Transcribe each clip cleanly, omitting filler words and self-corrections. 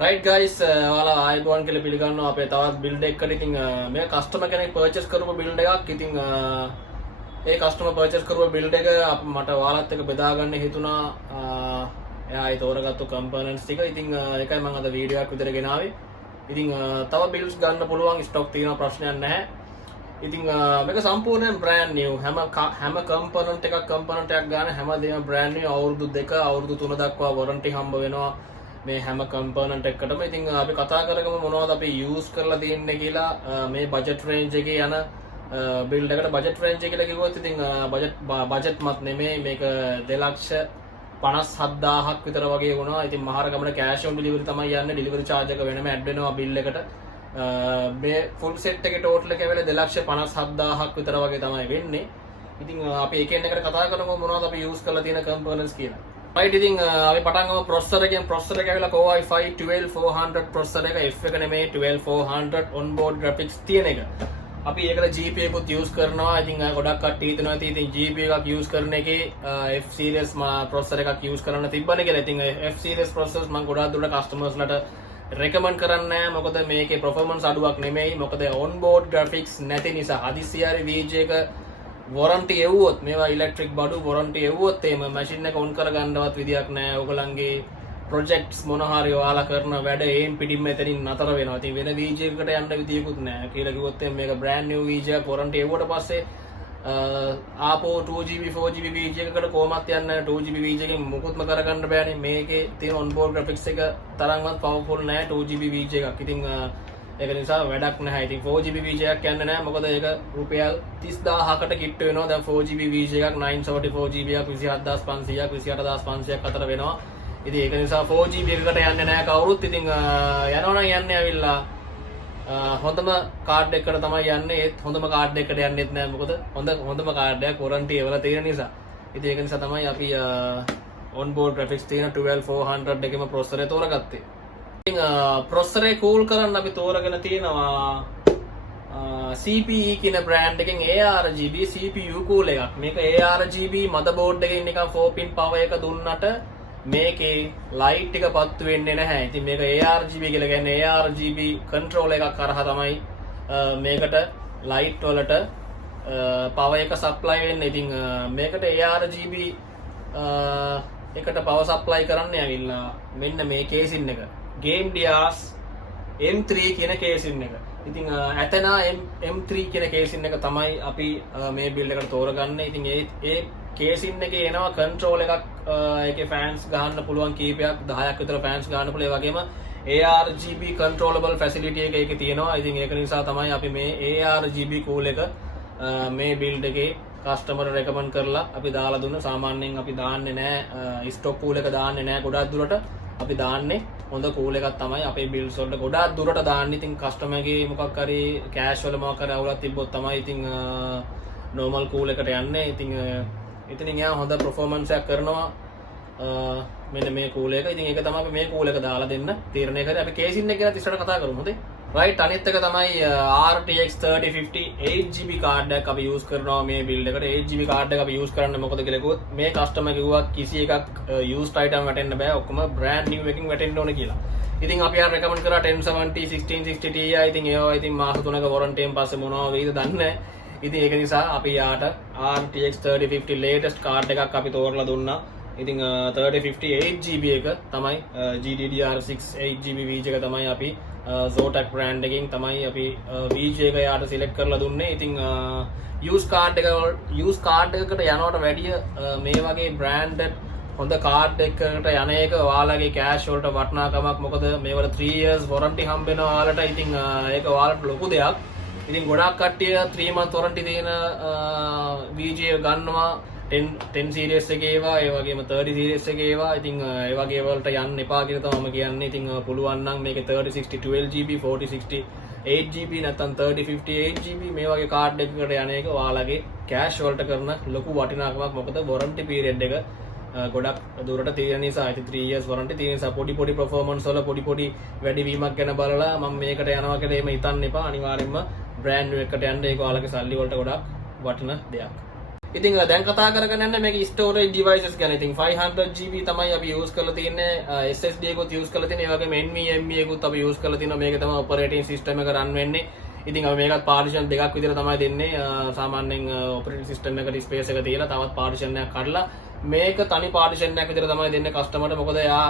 right guys ඔයාලා ආයුබෝවන් කියලා පිළිගන්නවා අපේ තවත් build එකකට. ඉතින් මේ customer කෙනෙක් purchase කරපු build එකක්. ඉතින් ඒ customer purchase කරපු build එක මට ඔයාලත් එක්ක බෙදා ගන්න හිතුණා. එයා ඒ තෝරගත්තු components ටික. ඉතින් ඒකයි මම අද වීඩියෝ එකක් විතර ගෙනාවේ. ඉතින් තව builds ගන්න පුළුවන් stock තියෙන ප්‍රශ්නයක් නැහැ. ඉතින් මේක සම්පූර්ණයෙන් brand new. හැම component එකක් ගන්න හැමදේම brand new. අවුරුදු 2 අවුරුදු 3 දක්වා warranty හම්බ වෙනවා. මේ හැම කම්පෝනන්ට් එකකටම. ඉතින් අපි කතා කරගමු මොනවද අපි යූස් කරලා තියෙන්නේ කියලා. මේ බජට් රේන්ජ් එකේ යන බිල්ඩ් එකට බජට් රේන්ජ් එක කියලා කිව්වොත් ඉතින් බජට් මත් නෙමෙයි. මේක 2,57,000ක් විතර වගේ වුණා. ඉතින් මහර ගමන කෑෂ් ඔන් ඩිලිවරි තමයි යන්නේ. ඩිලිවරි charge එක වෙනම ඇඩ් වෙනවා බිල් එකට. මේ ෆුල් සෙට් එකේ ටෝටල් එක වෙල 2,57,000ක් විතර වගේ තමයි වෙන්නේ. ඉතින් අපි එකෙන් එකට කතා කරමු මොනවද අපි යූස් කරලා තියෙන කම්පෝනන්ට්ස් කියලා. right ඉතින් අපි පටන් ගමු processor එකෙන්. processor එක ඇවිල්ලා Core i5 12400 processor එක. F එක නෙමෙයි 12400 onboard graphics තියෙන එක. අපි ඒකට GPU එකකුත් use කරනවා. ඉතින් ගොඩක් කට්ටිය හිතනවා ඉතින් GPU එකක් use කරන එකේ F series processor එකක් use කරන්න තිබ්බනේ කියලා. ඉතින් F series processors මම ගොඩාක් දුරට customers ලට recommend කරන්නේ නැහැ. මොකද මේකේ performance අඩුවක් නෙමෙයි. මොකද onboard graphics නැති නිසා හදිස්සිය හරි VGA එක warranty එව්වොත් මේවා ඉලෙක්ට්‍රික් බඩු warranty එව්වොත් එහෙම මැෂින් එක on කරගන්නවත් විදියක් නැහැ. ඔයගලන්ගේ projects මොන හරි ඔයාලා කරන වැඩ ඒම් පිටින්ම එතනින් නතර වෙනවා. ඉතින් වෙන VGA එකකට යන්න විදියකුත් නැහැ කියලා කිව්වොත් මේක brand new VGA warranty එව්වට පස්සේ ආපෝ 2GB 4GB VGA එකකට කොහොමත් යන්නේ නැහැ. 2GB VGA එකෙන් මුකුත්ම කරගන්න බෑනේ. මේකේ තියෙන onboard graphics එක තරම්වත් powerful නැහැ 2GB VGA එකක්. ඉතින් ඒක නිසා වැඩක් නැහැ. ඉතින් 4GB VGA එකක් යන්නේ නැහැ. මොකද ඒක රුපියල් 30000කට කිට් වෙනවා. දැන් 4GB VGA එකක් 974GB එකක් 27500ක් 28500ක් අතර වෙනවා. ඉතින් ඒක නිසා 4GB එකකට යන්නේ නැහැ කවුරුත්. ඉතින් යනවනම් යන්නේ ඇවිල්ලා හොඳම කාඩ් එකකට තමයි යන්නේ. ඒත් හොඳම කාඩ් එකකට යන්නෙත් නැහැ. මොකද හොඳම කාඩ් එක warranty එවලා තියෙන නිසා. ඉතින් ඒක නිසා තමයි අපි onboard graphics තියෙන 12400 එකේම processor එක තෝරගත්තේ. processor එක cool කරන්න අපි තෝරගෙන තියෙනවා CPE කියන brand එකෙන් ARGB CPU cool එකක්. මේක ARGB motherboard එකකින් නිකන් 4 pin power එක දුන්නට මේකේ light එක පත්තු වෙන්නේ නැහැ. ඉතින් මේක ARGB කියලා කියන්නේ ARGB control එකක් කරහා තමයි මේකට light වලට power එක supply වෙන්නේ. ඉතින් මේකට ARGB එකට power supply කරන්න ඇවිල්ලා මෙන්න මේ casing එක Game Dias M3 කියන casing එක. ඉතින් Athena M3 කියන casing එක තමයි අපි මේ build එකට තෝරගන්නේ. ඉතින් ඒ casing එකේ එනවා control එකක්. ඒකේ fans ගහන්න පුළුවන් කීපයක් 10ක් විතර fans ගහන්න පුළුවන්. ඒ වගේම ARGB controllable facility එක ඒකේ තියෙනවා. ඉතින් ඒක නිසා තමයි අපි මේ ARGB cool එක මේ build එකේ customer recommend කරලා අපි දාලා දුන්න. සාමාන්‍යයෙන් අපි දාන්නේ නැහැ stock cool එක දාන්නේ නැහැ ගොඩක් දුරට. අපි දාන්නේ හොඳ cool එකක් තමයි අපේ builds වලට ගොඩාක් දුරට දාන්නේ. ඉතින් customer ගේ මොකක් හරි cash වල මොකක් හරි අවුලක් තිබ්බොත් තමයි ඉතින් normal cool එකට යන්නේ. ඉතින් එතනින් එයා හොඳ performance එකක් කරනවා මෙන්න මේ cool එක. ඉතින් ඒක තමයි අපි මේ cool එක දාලා දෙන්න තීරණය කරේ. අපි casing එක ගැන ඉස්සරහට කතා කරමු. හොඳේ. right අනිත් එක තමයි RTX 3050 8GB card එකක් අපි use කරනවා මේ build එකට. 8GB card එක අපි use කරන්නේ මොකද කියලා කිව්වොත් මේ customer කිව්වා කිසි එකක් used item වැටෙන්න බෑ. ඔක්කොම brand new එකකින් වැටෙන්න ඕනේ කියලා. ඉතින් අපි ආ recommend කරා 1070 1660 Ti. ඉතින් ඒවා ඉතින් මාස 3ක warranty එකෙන් පස්සේ මොනවා වෙයිද දන්නේ නැහැ. ඉතින් ඒක නිසා අපි යාට RTX 3050 latest card එකක් අපි තෝරලා දුන්නා. ඉතින් 3050 8GB එක තමයි GDDR6 8GB VGA එක තමයි අපි Zotac brand එකකින් තමයි අපි VGA එක යාට select කරලා දුන්නේ. ඉතින් use card එකකට යනවට වැඩිය මේ වගේ branded හොඳ card එකකට යන එක ඔයාලගේ cash වලට වටිනාකමක්. මොකද මේවල 3 years warranty හම්බ වෙනවා ඔයාලට. ඉතින් ඒක ඔයාලට ලොකු දෙයක්. ඉතින් ගොඩක් කට්ටිය 3 month warranty තියෙන VGA ගන්නවා 10 series එකේ ඒවා. ඒ වගේම 30 series එකේ ඒවා. ඉතින් ඒ වගේ වලට යන්න එපා කියලා තමයි මම කියන්නේ. ඉතින් පුළුවන් නම් මේකේ 3060 12GB 4060 8GB නැත්නම් 3050 8GB මේ වගේ කාඩ් එකකට යන එක ඔයාලගේ cash වලට කරන ලොකු වටිනාකමක්. මොකද warranty period එක ගොඩක් දුරට තියෙන නිසා. ඉතින් 3 years warranty තියෙන නිසා පොඩි performance වල පොඩි වැඩිවීමක් ගැන බලලා මම මේකට යනවා කියලා එහෙම හිතන්න එපා. අනිවාර්යයෙන්ම brand new එකකට යන්න ඒක ඔයාලගේ සල්ලි වලට ගොඩක් වටින දෙයක්. ඉතින් දැන් කතා කරගෙන යන්නේ මේක ස්ටෝරේජ් ඩිවයිසස් ගැන. ඉතින් 500GB තමයි අපි යූස් කරලා තියෙන්නේ. SSD එකකුත් යූස් කරලා තියෙන්නේ. ඒ වගේම NVMe එකකුත් අපි යූස් කරලා තිනවා. මේක තමයි ඔපරේටින් සිස්ටම් එක රන් වෙන්නේ. ඉතින් අපි මේකත් පාර්ටිෂන් දෙකක් විතර තමයි දෙන්නේ. සාමාන්‍යයෙන් ඔපරේටින් සිස්ටම් එකට ස්පේස් එක තියලා තවත් පාර්ටිෂන් එකක් කඩලා මේක තනි පාර්ටිෂන් එකක් විතර තමයි දෙන්නේ කස්ටමර්ට. මොකද එයා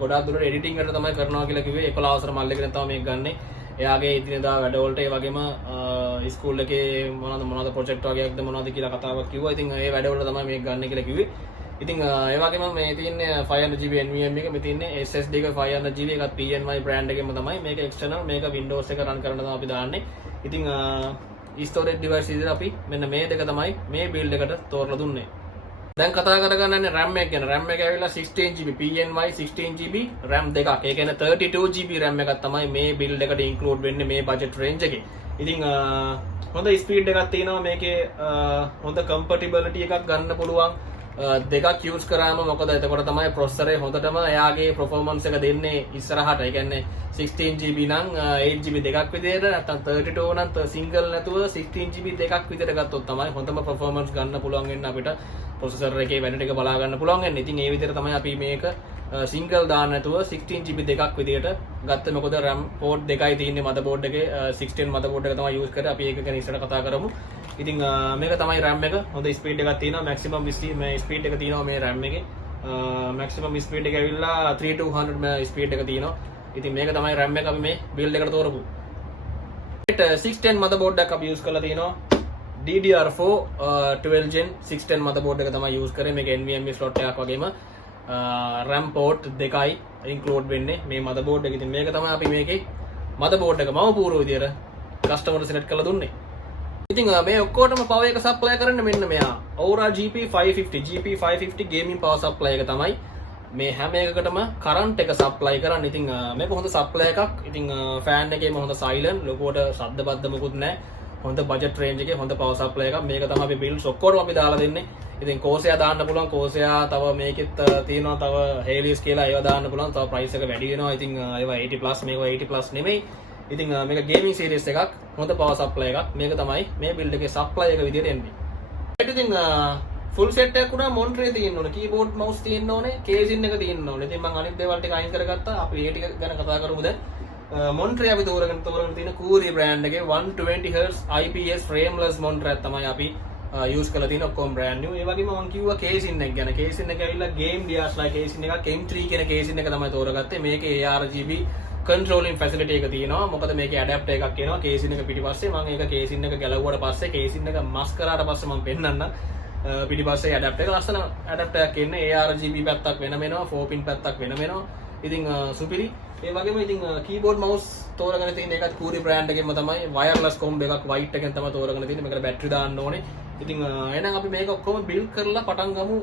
ගොඩාක් දුරට එඩිටිං එකට තමයි කරනවා කියලා කිව්වේ. 11 වසර මල්ලෙකින් තමයි මේක ගන්නෙ. එයාගේ ඉදිනදා වැඩවලට ඒ වගේම ස්කූල් එකේ මොනවද ප්‍රොජෙක්ට් වගේක්ද මොනවද කියලා කතාවක් කිව්වා. ඉතින් ඒ වැඩවලට තමයි මේක ගන්න කියලා කිව්වේ. ඉතින් ඒ වගේම මේ තියෙන්නේ 500GB NVMe එක, මේ තියෙන්නේ SSD එක 500GB එකත් PNY brand එකෙන්ම තමයි. මේක external, මේක Windows එක run කරන්න තමයි අපි දාන්නේ. ඉතින් storage device විදිහට අපි මෙන්න මේ දෙක තමයි මේ build එකට තෝරලා දුන්නේ. දැන් කතා කරගන්නන්නේ RAM එක ගැන. RAM එක ඇවිල්ලා 16GB PNY 16GB RAM දෙකක්. ඒ කියන්නේ 32GB RAM එකක් තමයි මේ build එකට include වෙන්නේ මේ budget range එකේ. ඉතින් හොඳ speed එකක් තියෙනවා මේකේ. හොඳ compatibility එකක් ගන්න පුළුවන්. දෙකක් use කරාම මොකද එතකොට තමයි processor එක හොඳටම එයාගේ performance එක දෙන්නේ ඉස්සරහට. ඒ කියන්නේ 16GB නම් 8GB දෙකක් විදියට, නැත්නම් 32 නම් single නැතුව 16GB දෙකක් විදියට ගත්තොත් තමයි හොඳම performance ගන්න පුළුවන් වෙන්නේ අපිට. processor එකේ වැඩ ටික බලා ගන්න පුළුවන් වෙන්නේ. ඉතින් ඒ විදිහට තමයි අපි මේක single දාන්න නැතුව 16GB දෙකක් විදියට ගත්තේ. මොකද RAM port දෙකයි තියෙන්නේ motherboard එකේ. 16 motherboard එක තමයි use කරේ. අපි ඒක ගැන ඉස්සරහ කතා කරමු. ඉතින් මේක තමයි RAM එක. හොඳ speed එකක් තියෙනවා. maximum speed එක තියෙනවා මේ RAM එකේ. maximum speed එක ඇවිල්ලා 3200 speed එක තියෙනවා. ඉතින් මේක තමයි RAM එක අපි මේ build එකට තෝරපු. 610 motherboard එකක් අපි use කරලා තියෙනවා. DDR4 12 Gen 610 motherboard එක තමයි use කරේ. මේක NVMe slot එකක් වගේම RAM port දෙකයි include වෙන්නේ මේ motherboard එක. ඉතින් මේක තමයි අපි මේකේ motherboard එක මම පූර්ව විදියට customer select කරලා දුන්නේ. ඉතින් මේ ඔක්කොටම power එක supply කරන්නේ මෙන්න මෙයා. Aura GP550 gaming power supply එක තමයි මේ හැම එකකටම current එක supply කරන්නේ. ඉතින් මේක හොඳ supply එකක්. ඉතින් fan එකේම හොඳ silent, ලොකුවට ශබ්ද බද්ද මොකුත් නැහැ. හොඳ budget range එකේ හොඳ power supply එකක්. මේක තමයි අපි builds ඔක්කොම අපි දාලා දෙන්නේ. ඉතින් Corsair දාන්න පුළුවන්. Corsair තව මේකෙත් තියෙනවා තව Helios කියලා ඒවා දාන්න පුළුවන්. තව price එක වැඩි වෙනවා. ඉතින් ඒවා 80+ මේක 80+ නෙමෙයි. ඉතින් මේක gaming series එකක්. හොඳ power supply එකක්. මේක තමයි මේ build එකේ supply එක විදියට එන්නේ. ඉතින් full set එකක් උනා Monterey තියෙන්න ඕනේ. keyboard mouse තියෙන්න ඕනේ. casing එක තියෙන්න ඕනේ. ඉතින් මම අනිත් දේවල් ටික අයින් කරගත්තා. අපි ඒ ටික ගැන කතා කරමු දැන්. Monterey අපි තෝරගෙන තියෙන Korea brand එකේ 120Hz IPS frameless Monterey තමයි අපි use කරලා තියෙන ඔක්කොම brand new. ඒ වගේම මම කිව්වා casing එක ගැන. casing එක ඇවිල්ලා game DSLR casing එකක්. M3 කියන casing එක තමයි තෝරගත්තේ. මේකේ ARGB controlling facility එක තියෙනවා. මොකද මේකේ adapter එකක් එනවා casing එක පිටිපස්සේ. මම ඒක casing එක ගැලවුවට පස්සේ casing එක මස් කරාට පස්සේ මම පෙන්නන්නම්. පිටිපස්සේ adapter එක ලස්සන adapter එකක් එන්නේ. ARGB පැත්තක් වෙනම එනවා, 4 pin පැත්තක් වෙනම එනවා. ඉතින් සුපිරි. ඒ වගේම ඉතින් keyboard mouse තෝරගෙන තියෙන එකත් Korea brand එකෙන්ම තමයි. wireless combo එකක් white එකෙන් තමයි තෝරගෙන තියෙන්නේ. මේකට battery දාන්න ඕනේ. ඉතින් එහෙනම් අපි මේක ඔක්කොම build කරලා පටන් ගමු.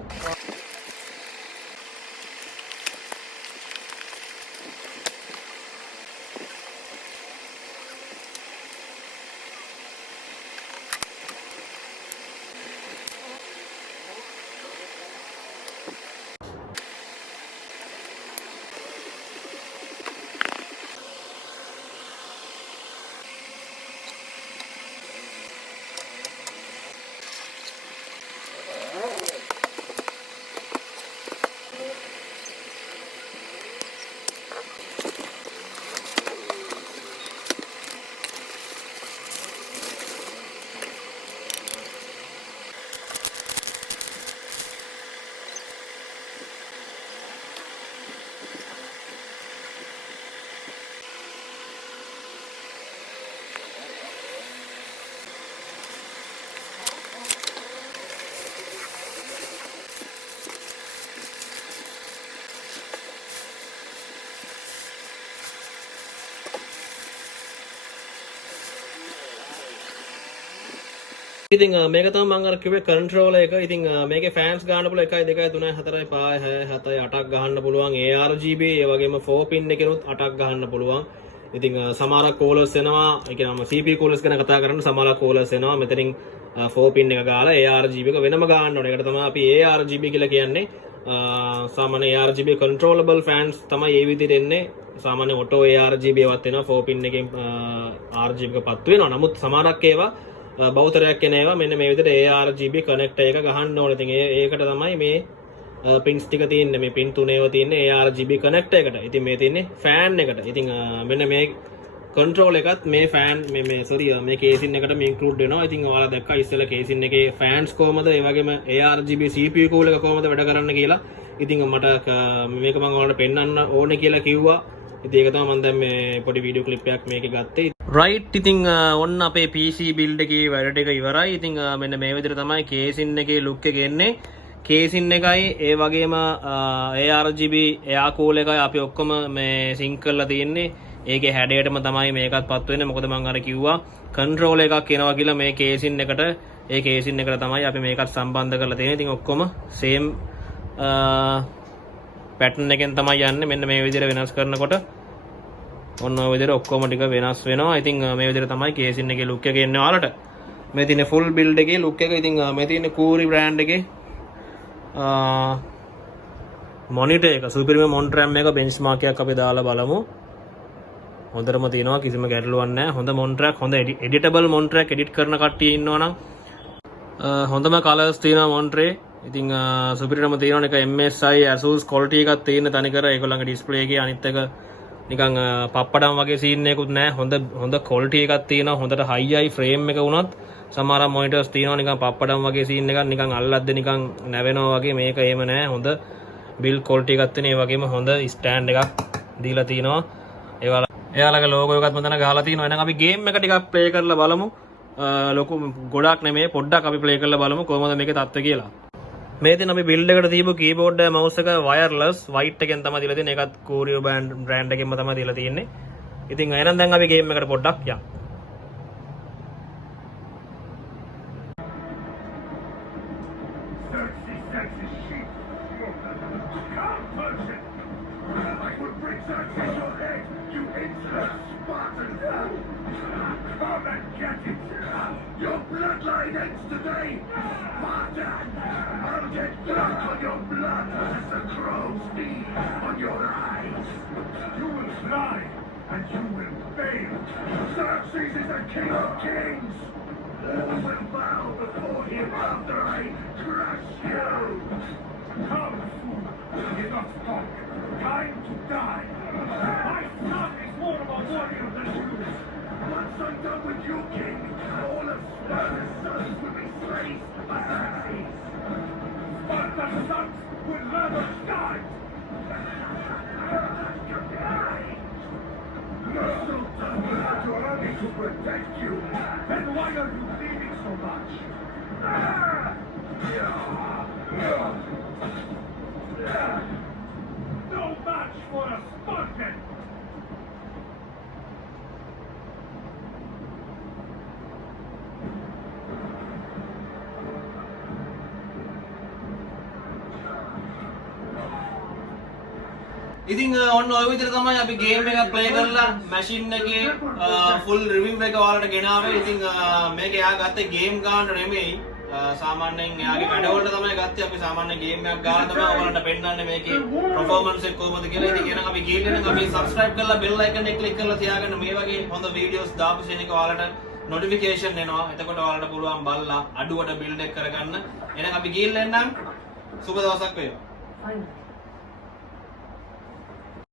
ඉතින් මේක තමයි මම අර කිව්වේ controller එක. ඉතින් මේකේ fans ගන්න පුළුවන් 1 2 3 4 5 6 7 8ක් ගහන්න පුළුවන්. ARGB ඒ වගේම 4 pin එකෙනුත් 8ක් ගහන්න පුළුවන්. ඉතින් සමහරක් coolers එනවා. ඒ කියන්නේ CPU coolers ගැන කතා කරන්න සමහරක් coolers එනවා. මෙතනින් 4 pin එක ගාලා ARGB එක වෙනම ගන්න ඕනේ. ඒකට තමයි අපි ARGB කියලා කියන්නේ. සාමාන්‍ය ARGB controllable fans තමයි මේ විදිහට එන්නේ. සාමාන්‍ය auto ARGB ඒවත් එනවා. 4 pin එකෙන් RGB එක පත්තු වෙනවා. නමුත් සමහරක් ඒවා බෞතරයක් එන ඒවා මෙන්න මේ විදිහට ARGB කනෙක්ටර් එක ගහන්න ඕනේ. ඉතින් ඒකට තමයි මේ පින්ස් ටික තියෙන්නේ. මේ පින් තුනේව තියෙන්නේ ARGB කනෙක්ටර් එකට. ඉතින් මේ තියෙන්නේ ෆෑන් එකට. ඉතින් මෙන්න මේ කන්ට්‍රෝල් එකත් මේ ෆෑන් මේ කේසින් එකට මේ ඉන්ක්ලූඩ් වෙනවා. ඉතින් ඔයාලා දැක්කා ඉස්සෙල්ලා කේසින් එකේ ෆෑන්ස් කොහමද ඒ වගේම ARGB CPU කූලර් එක කොහමද වැඩ කරන්න කියලා. ඉතින් මට මේක මම ඔයාලට පෙන්වන්න ඕනේ කියලා කිව්වා. ඉතින් ඒක තමයි මම දැන් මේ පොඩි වීඩියෝ ක්ලිප් එකක් මේකේ ගත්තේ. රයිට් ඉතින් ඔන්න අපේ PC බිල්ඩ් එකේ වැඩ ටික ඉවරයි. ඉතින් මෙන්න මේ විදිහට තමයි කේසින් එකේ ලුක් එක එන්නේ. කේසින් එකයි ඒ වගේම ARGB එයා කූල් එකයි අපි ඔක්කොම මේ සින්ක් කරලා තියෙන්නේ. ඒකේ හැඩයටම තමයි මේකත් පත් වෙන්නේ. මොකද මම අර කිව්වා කන්ට්‍රෝල් එකක් එනවා කියලා මේ කේසින් එකට. ඒ කේසින් එකට තමයි අපි මේකත් සම්බන්ධ කරලා තියෙන්නේ. ඉතින් ඔක්කොම සේම් පැටර්න් එකෙන් තමයි යන්නේ. මෙන්න මේ විදිහට වෙනස් කරනකොට ඔන්න ඔය විදිහට ඔක්කොම ටික වෙනස් වෙනවා. ඉතින් මේ විදිහට තමයි කේසින් එකේ ලුක් එක එන්නේ ඔයාලට. මේ තියෙන ෆුල් බිල්ඩ් එකේ ලුක් එක. ඉතින් මේ තියෙන කූරි බ්‍රෑන්ඩ් එකේ මොනිටර් එක සුපිරිම මොන්ට්‍රෑම් එක බෙන්ච්මාර්ක් එකක් අපි දාලා බලමු. හොඳටම තියෙනවා කිසිම ගැටලුවක් නැහැ. හොඳ මොන්ට්‍රයක්, හොඳ එඩිටබල් මොන්ට්‍රයක් එඩිට් කරන කට්ටිය ඉන්නවා නම් හොඳම කලර්ස් තියෙනවා මොන්ට්‍රේ. ඉතින් සුපිරිටම තියෙනවා එක MSI Asus quality එකක් තියෙන තනිකර ඒගොල්ලන්ගේ ඩිස්ප්ලේ එකේ. අනිත් එක නිකන් පප්පඩම් වගේ සීන් එකකුත් නැහැ. හොඳ quality එකක් තියෙනවා. හොඳට high frame එක වුණත් සමහර මොනිටර්ස් තියෙනවා නිකන් පප්පඩම් වගේ සීන් එකක් නිකන් අල්ලද්ද නිකන් නැවෙනවා වගේ. මේක එහෙම නැහැ. හොඳ build quality එකක් තියෙන. ඒ වගේම හොඳ stand එකක් දීලා තිනවා. එයාලගේ ලෝගෝ එකත් මතන ගහලා තිනවා. එහෙනම් අපි ගේම් එක ටිකක් ප්ලේ කරලා බලමු. ලොකු ගොඩක් නෙමෙයි පොඩ්ඩක් අපි ප්ලේ කරලා බලමු කොහොමද මේකේ තත්ත්වය කියලා. මේ දින අපි බිල්ඩ් එකට තියපු කීබෝඩ් එක මවුස් එක වයර්ලස් වයිට් එකෙන් තමයි දීලා තියෙන්නේ. ඒකත් කෝරියෝ බ්‍රෑන්ඩ් එකෙන්ම තමයි දීලා තියෙන්නේ. ඉතින් එහෙනම් දැන් අපි ගේම් එකට පොඩ්ඩක් යමු. Your bloodline ends today, Marta! I'll get drunk on your blood as the crows feed on your eyes. You will fly, and you will fail. Xerxes is the king of kings. All will bow before him after I crush you. Come, fool. Enough talk. Time to die. My son is more of a warrior than you. Once I'm done with you, king, all of Sparta's sons will be slaves by Xerxes. Sparta's sons will never die! You're so done without your army to protect you. Then why are you bleeding so much? No match for a Spartan! ඉතින් ඔන්න ඔය විදිහට තමයි අපි game එක play කරලා machine එකේ full review එක ඔයාලට ගෙනාවේ. ඉතින් මේක එයා ගත්තේ ගේම් ගන්න නෙමෙයි. සාමාන්‍යයෙන් එයාගේ වැඩවලට තමයි ගත්තේ. අපි සාමාන්‍ය ගේම් එකක් ගාලා තමයි ඔයාලට පෙන්නන්නේ මේකේ performance එක කොහොමද කියලා. ඉතින් එහෙනම් අපි ගේම් එක අපි subscribe කරලා bell icon එක click කරලා තියාගන්න. මේ වගේ හොඳ videos දාපු සෙනක ඔයාලට notification එනවා. එතකොට ඔයාලට පුළුවන් බලලා අඩුවට build එක කරගන්න. එහෙනම් අපි ගිහින් එන්නම්. සුබ දවසක් වේවා.